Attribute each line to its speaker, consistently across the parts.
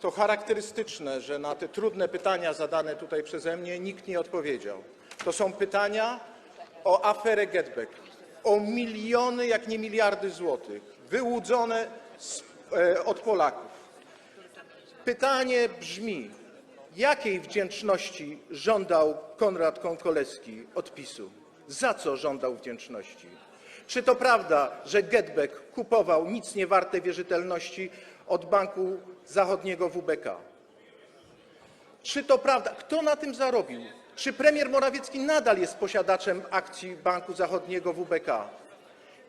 Speaker 1: To charakterystyczne, że na te trudne pytania zadane tutaj przeze mnie nikt nie odpowiedział. To są pytania o aferę GetBack, o miliony, jak nie miliardy złotych, wyłudzone e, od Polaków. Pytanie brzmi: Jakiej wdzięczności żądał Konrad Konkolewski od PiSu? Za co żądał wdzięczności? Czy to prawda, że GetBack kupował nic niewarte wierzytelności od Banku Zachodniego WBK? Czy to prawda? Kto na tym zarobił? Czy premier Morawiecki nadal jest posiadaczem akcji Banku Zachodniego WBK?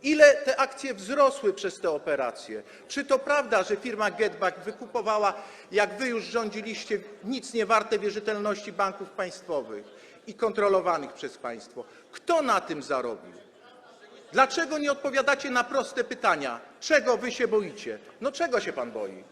Speaker 1: Ile te akcje wzrosły przez te operacje? Czy to prawda, że firma GetBack wykupowała, jak wy już rządziliście, nic niewarte wierzytelności banków państwowych i kontrolowanych przez państwo? Kto na tym zarobił? Dlaczego nie odpowiadacie na proste pytania? Czego wy się boicie? No czego się pan boi?